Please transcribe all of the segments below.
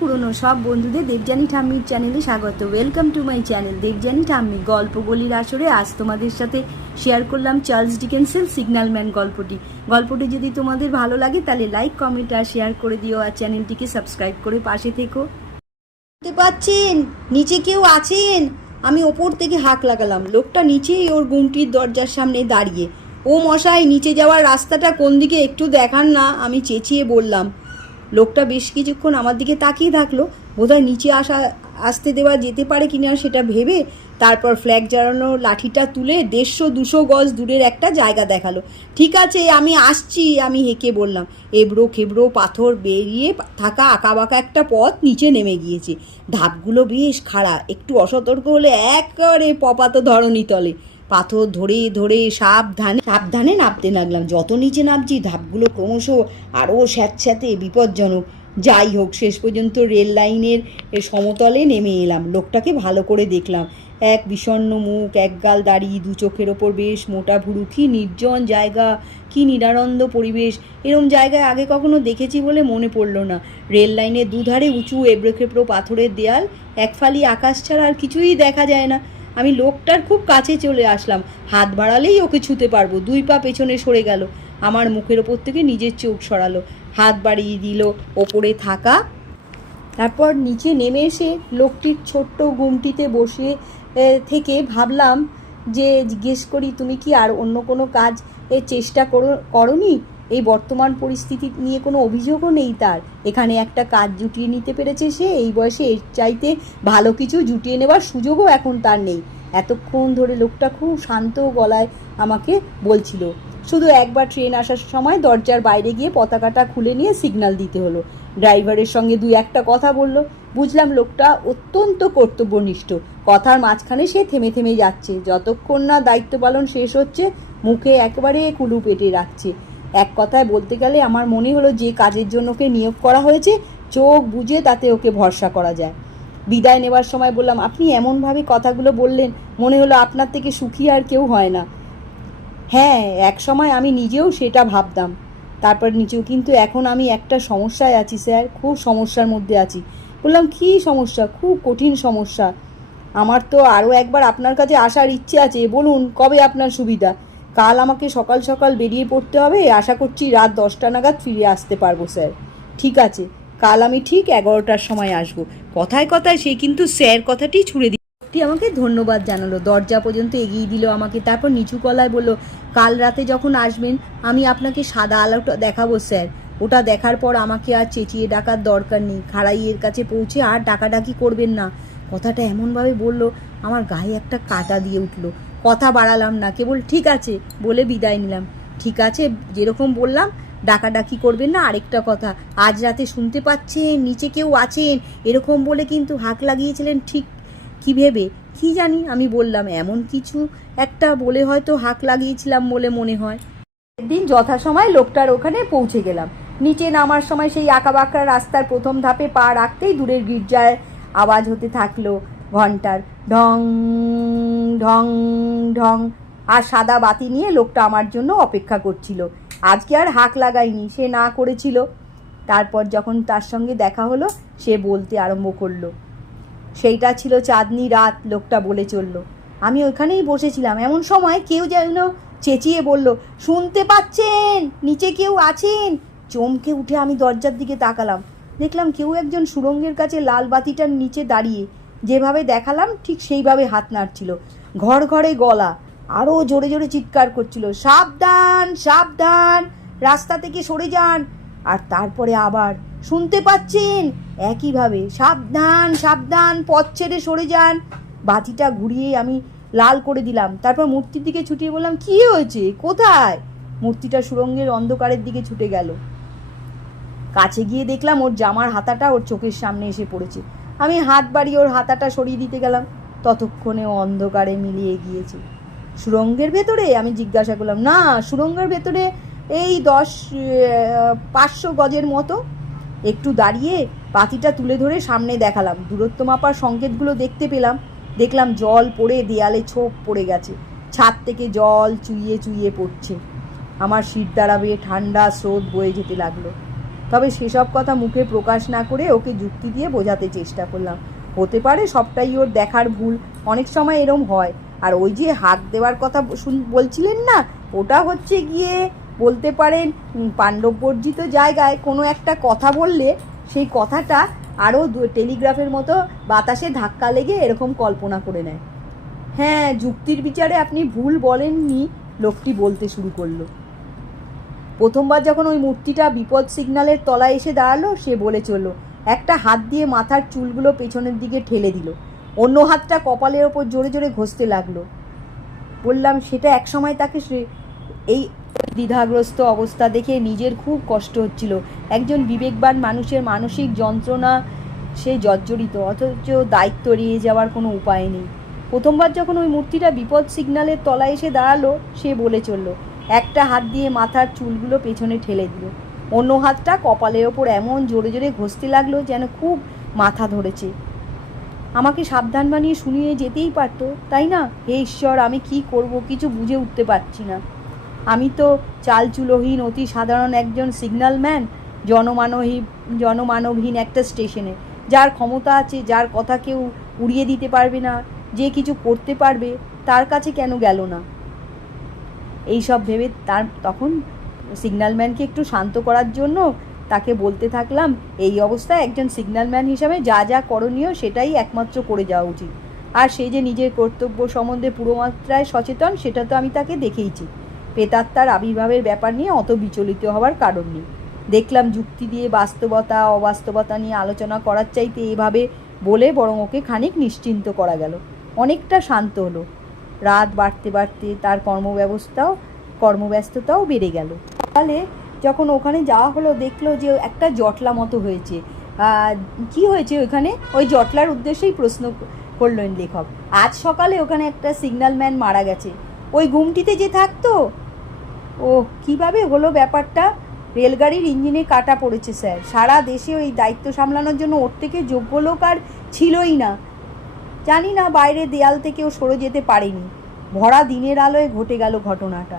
পুরনো সব বন্ধুদের দেবজানি ঠাম্মির চ্যানেলে স্বাগত। Welcome to my channel Debjani ঠাম্মি গল্প গলির আসরে আজ তোমাদের সাথে শেয়ার করলাম চার্লস ডিকেন্সের সিগন্যাল ম্যান গল্পটি। গল্পটি যদি তোমাদের ভালো লাগে, তাহলে লাইক কমেন্ট আর শেয়ার করে দিও আর চ্যানেলটিকে সাবস্ক্রাইব করে পাশে থেকো। শুনতে পাচ্ছেন? নিচে কেউ আছেন? আমি ওপর থেকে হাঁক লাগালাম। লোকটা নিচেই ওর গুমটির দরজার সামনে দাঁড়িয়ে। ও মশাই, নিচে যাওয়ার রাস্তাটা কোন দিকে একটু দেখান না, আমি চেঁচিয়ে বললাম। লোকটা বেশ কিছুক্ষণ আমার দিকে তাকিয়ে থাকল। বোধহয় নিচে আসা, আসতে দেওয়া যেতে পারে কিনা সেটা ভেবে তারপর ফ্ল্যাগ জ্বালানো লাঠিটা তুলে দেড়শো দুশো গজ দূরের একটা জায়গা দেখাল। ঠিক আছে, আমি আসছি, আমি হেঁকে বললাম। এবড়ো খেবড়ো পাথর বেরিয়ে থাকা আঁকাবাঁকা একটা পথ নিচে নেমে গিয়েছে। ধাপগুলো বেশ খাড়া, একটু অসতর্ক হলে একেবারে পপাত ধরণী তলে। পাথর ধরে ধরে সাবধানে সাবধানে নামতে লাগলাম। যত নিচে নামছি, ধাপগুলো ক্রমশ আরও স্যাঁতস্যাঁতে বিপজ্জনক। যাই হোক, শেষ পর্যন্ত রেল লাইনের সমতলে নেমে এলাম। লোকটাকে ভালো করে দেখলাম। এক বিষণ্ণ মুখ একগাল দাড়ি, দু চোখের ওপর বেশ মোটা ভুরু কী নির্জন জায়গা, কী নিরানন্দ পরিবেশ। এরম জায়গায় আগে কখনো দেখেছি বলে মনে পড়ল না। রেল লাইনের দুধারে উঁচু এবড়ো খেবড়ো পাথরের দেয়াল, এক ফালি আকাশ ছাড়া আর কিছুই দেখা যায় না। আমি লোকটার খুব কাছে চলে আসলাম। হাত বাড়ালেই ওকে ছুতে পারব। দুই পা পেছনে সরে গেল। আমার মুখের ওপর থেকে নিজের চোখ সরালো। হাত বাড়িয়ে দিল ওপরে থাকা। তারপর নিচে নেমে এসে লোকটির ছোট্ট গুমটিতে বসে থেকে ভাবলাম যে জিজ্ঞেস করি, তুমি কি আর অন্য কোনো কাজ, এ, চেষ্টা করো, করনি? এই বর্তমান পরিস্থিতি নিয়ে কোনো অভিযোগও নেই তার। এখানে একটা কাজ জুটিয়ে নিতে পেরেছে সে, এই বয়সে এর চাইতে ভালো কিছু জুটিয়ে নেবার সুযোগও এখন তার নেই। এতক্ষণ ধরে লোকটা খুব শান্ত গলায় আমাকে বলছিল। শুধু একবার ট্রেন আসার সময় দরজার বাইরে গিয়ে পতাকাটা খুলে নিয়ে সিগন্যাল দিতে হলো। ড্রাইভারের সঙ্গে দুই একটা কথা বলল। বুঝলাম লোকটা অত্যন্ত কর্তব্যনিষ্ঠ। কথার মাঝখানে সে থেমে থেমে যাচ্ছে। যতক্ষণ না দায়িত্ব পালন শেষ হচ্ছে, মুখে একবারে কুলু পেটে রাখছে। এক কথায় বলতে গেলে আমার মনে হলো যে কাজের জন্য ওকে নিয়োগ করা হয়েছে, চোখ বুঝে তাতে ওকে ভরসা করা যায়। বিদায় নেবার সময় বললাম, আপনি এমনভাবে কথাগুলো বললেন, মনে হলো আপনার থেকে সুখী আর কেউ হয় না। হ্যাঁ এক সময় আমি নিজেও সেটা ভাবতাম। তারপর নিচেও কিন্তু এখন আমি একটা সমস্যায় আছি স্যার, খুব সমস্যার মধ্যে আছি। বললাম, কী সমস্যা? খুব কঠিন সমস্যা। আমার তো আরও একবার আপনার কাছে আসার ইচ্ছে আছে, বলুন কবে আপনার সুবিধা? কাল আমাকে সকাল সকাল বেরিয়ে পড়তে হবে। আশা করছি রাত দশটা নাগাদ ফিরে আসতে পারব, স্যার। ঠিক আছে, কাল আমি ঠিক এগারোটার সময় আসব। কথায় কথায় সে কিন্তু স্যার কথাটি ছুড়ে দিল লোকটি আমাকে ধন্যবাদ জানালো। দরজা পর্যন্ত এগিয়ে দিল আমাকে, তারপর নিচু কলায় বলল, কাল রাতে যখন আসবেন, আমি আপনাকে সাদা আলোটা দেখাবো, স্যার। ওটা দেখার পর আমাকে আর চেঁচিয়ে ডাকার দরকার নেই। খাড়াইয়ের কাছে পৌঁছে আর ডাকাডাকি করবেন না। কথাটা এমনভাবে বলল, আমার গায়ে একটা কাটা দিয়ে উঠল। কথা বাড়ালাম না। কেবল ঠিক আছে বলে বিদায় নিলাম। ঠিক আছে, যেরকম বললাম, ডাকাডাকি করবেন না আরেকটা কথা। আজ রাতে শুনতে পাচ্ছেন, নিচে কেউ আছেন, এরকম বলে কিন্তু হাঁক লাগিয়েছিলেন ঠিক কি ভেবে? কি জানি, আমি বললাম, এমন কিছু একটা বলে হয়তো হাঁক লাগিয়েছিলাম বলে মনে হয়। একদিন যথাসময় লোকটার ওখানে পৌঁছে গেলাম। নিচে নামার সময় সেই আঁকাবাঁকা রাস্তার প্রথম ধাপে পা রাখতেই দূরের গির্জায় আওয়াজ হতে থাকল। ঘণ্টার ঢং ঢং ঢং। আর সাদা বাতি নিয়ে লোকটা আমার জন্য অপেক্ষা করছিল। আজকে আর হাঁক লাগাইনি সে না করেছিল। তারপর যখন তার সঙ্গে দেখা হলো, সে বলতে আরম্ভ করল, সেইটা ছিল চাঁদনি রাত, লোকটা বলে চলল। আমি ওইখানেই বসেছিলাম। এমন সময় কেউ যেন চেঁচিয়ে বলল, শুনতে পাচ্ছেন? নিচে কেউ আছেন? চমকে উঠে আমি দরজার দিকে তাকালাম। দেখলাম কেউ একজন সুরঙ্গের কাছে লাল বাতিটার নিচে দাঁড়িয়ে যেভাবে দেখালাম, ঠিক সেইভাবে হাত নাড়ছিল। ঘর ঘরে গলা আরও জোরে জোরে চিৎকার করছিল, সাবধান সাবধান, রাস্তা থেকে সরে যান। আর তারপরে আবার, শুনতে পাচ্ছেন? একইভাবে, সাবধান সাবধান, পথ ছেড়ে সরে যান। বাতিটা ঘুরিয়ে আমি লাল করে দিলাম। তারপর মূর্তির দিকে ছুটিয়ে বললাম, কি হয়েছে? কোথায়? মূর্তিটা সুরঙ্গের অন্ধকারের দিকে ছুটে গেল। কাছে গিয়ে দেখলাম ওর জামার হাতাটা ওর চোখের সামনে এসে পড়েছে। আমি হাত বাড়িয়ে ওর হাতাটা সরিয়ে দিতে গেলাম। ততক্ষণে অন্ধকারে মিলিয়ে গিয়েছে। সুরঙ্গের ভেতরে? আমি জিজ্ঞাসা করলাম, না, সুরঙ্গের ভেতরে এই দশ পাঁচশো গজের মতো। একটু দাঁড়িয়ে পাতিটা তুলে ধরে সামনে দেখালাম। দূরত্ব মাপার সংকেতগুলো দেখতে পেলাম। দেখলাম জল পড়ে দেয়ালে ছোপ পড়ে গেছে। ছাদ থেকে জল চুইয়ে চুইয়ে পড়ছে। আমার শীত দাঁড়াবে ঠান্ডা স্রোত বয়ে যেতে লাগল। তবে সেসব কথা মুখে প্রকাশ না করে ওকে যুক্তি দিয়ে বোঝাতে চেষ্টা করলাম। হতে পারে সবটাই ওর দেখার ভুল, অনেক সময় এরম হয়। আর ওই যে হাত দেওয়ার কথা বলছিলেন না, ওটা হচ্ছে গিয়ে বলতে পারেন পাণ্ডববর্জিত জায়গায় কোনো একটা কথা বললে সেই কথাটা আরও টেলিগ্রাফের মতো বাতাসে ধাক্কা লেগে এরকম কল্পনা করে নেয়। হ্যাঁ যুক্তির বিচারে আপনি ভুল বলেননি, লোকটি বলতে শুরু করল। প্রথমবার যখন ওই মূর্তিটা বিপদ সিগনালের তলায় এসে দাঁড়াল, সে বলে চলল, একটা হাত দিয়ে মাথার চুলগুলো পেছনের দিকে ঠেলে দিল। অন্য হাতটা কপালের ওপর জোরে জোরে ঘষতে লাগল। বললাম, সেটা একসময় তাকে সে- এই দ্বিধাগ্রস্ত অবস্থা দেখে নিজের খুব কষ্ট হচ্ছিল। একজন বিবেকবান মানুষের মানসিক যন্ত্রণা সে জর্জরিত, অথচ দায়িত্ব এড়িয়ে যাওয়ার কোনো উপায় নেই। প্রথমবার যখন ওই মূর্তিটা বিপদ সিগনালের তলায় এসে দাঁড়াল, সে বলে চলল একটা হাত দিয়ে মাথার চুলগুলো পেছনে ঠেলে দিল। অন্য হাতটা কপালের ওপর এমন জোরে জোরে ঘষতে লাগল যেন খুব মাথা ধরেছে। আমাকে সাবধান বানিয়ে শুনিয়ে যেতেই পারতো, তাই না? হে ঈশ্বর, আমি কি করব কিছু বুঝে উঠতে পারছি না। আমি তো চালচুলোহীন, অতি সাধারণ একজন সিগন্যালম্যান জনমানবহীন জনমানবহীন একটা স্টেশনে যার ক্ষমতা আছে, যার কথা কেউ উড়িয়ে দিতে পারবে না, যে কিছু করতে পারবে, তার কাছে কেন গেল না? এইসব ভেবে তার তখন সিগন্যালম্যানকে একটু শান্ত করার জন্য তাকে বলতে থাকলাম, এই অবস্থায় একজন সিগন্যালম্যান হিসাবে যা যা করণীয় সেটাই একমাত্র করে যাওয়া উচিত। আর সে যে নিজের কর্তব্য সম্বন্ধে পুরোমাত্রায় সচেতন, সেটা তো আমি তাকে দেখেইছি। প্রেতাত্মার আবির্ভাবের ব্যাপার নিয়ে অত বিচলিত হওয়ার কারণ নেই। দেখলাম যুক্তি দিয়ে বাস্তবতা, অবাস্তবতা নিয়ে আলোচনা করার চাইতে এভাবে বলে বরং ওকে খানিক নিশ্চিন্ত করা গেল। অনেকটা শান্ত হলো। রাত বাড়তে বাড়তে তার কর্মব্যবস্থাও, কর্মব্যস্ততাও বেড়ে গেল। সকালে যখন ওখানে যাওয়া হলো, দেখল যে একটা জটলা মতো হয়েছে। কি হয়েছে ওখানে ওই জটলার উদ্দেশ্যেই প্রশ্ন করলেন লেখক। আজ সকালে ওখানে একটা সিগন্যাল ম্যান মারা গেছে। ওই ঘুমটিতে যে থাকতো? ও কীভাবে হলো ব্যাপারটা? রেলগাড়ির ইঞ্জিনে কাটা পড়েছে, স্যার। সারা দেশে ওই দায়িত্ব সামলানোর জন্য ওর থেকে যোগ্য লোক আর ছিলই না। জানি না বাইরে দেয়াল থেকেও সরে যেতে পারেনি। ভরা দিনের আলোয় ঘটে গেল ঘটনাটা।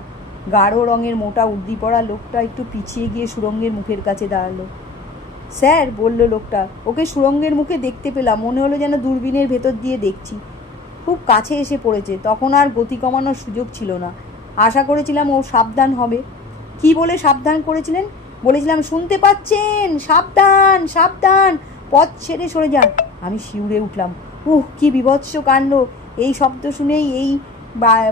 গাঢ় রঙের মোটা উর্দি পড়া লোকটা একটু পিছিয়ে গিয়ে সুরঙ্গের মুখের কাছে দাঁড়াল। স্যার, বলল লোকটা, ওকে সুরঙ্গের মুখে দেখতে পেলাম। মনে হলো যেন দূরবীনের ভেতর দিয়ে দেখছি। খুব কাছে এসে পড়েছে। তখন আর গতি কমানোর সুযোগ ছিল না। আশা করেছিলাম ও সাবধান হবে। কি বলে সাবধান করেছিলেন? বলেছিলাম, শুনতে পাচ্ছেন, সাবধান সাবধান। পথ ছেড়ে সরে যান। আমি শিউরে উঠলাম। উহ, কি বিভৎস কাণ্ড। এই শব্দ শুনেই, এই বা,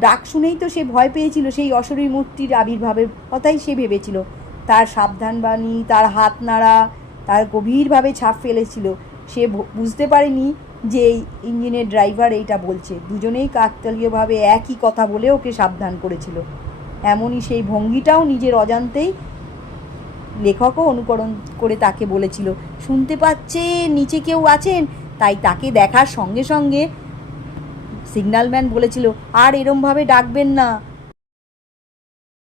ডাক শুনেই তো সে ভয় পেয়েছিল, সেই অশরীর মূর্তির আবির্ভাবের কথাই সে ভেবেছিল। তার সাবধান বাণী, তার হাত নাড়া, তার গভীরভাবে ছাপ ফেলেছিল। সে বুঝতে পারেনি যে এই ইঞ্জিনের ড্রাইভার এইটা বলছে। দুজনেই কাকতালীয়ভাবে একই কথা বলে ওকে সাবধান করেছিল। এমনই সেই ভঙ্গিটাও নিজের অজান্তেই লেখকও অনুকরণ করে তাকে বলেছিল। শুনতে পাচ্ছেন? নিচে কেউ আছেন? তাই তাকে দেখার সঙ্গে সঙ্গে সিগন্যালম্যান বলেছিল আর এরমভাবে ডাকবেন না।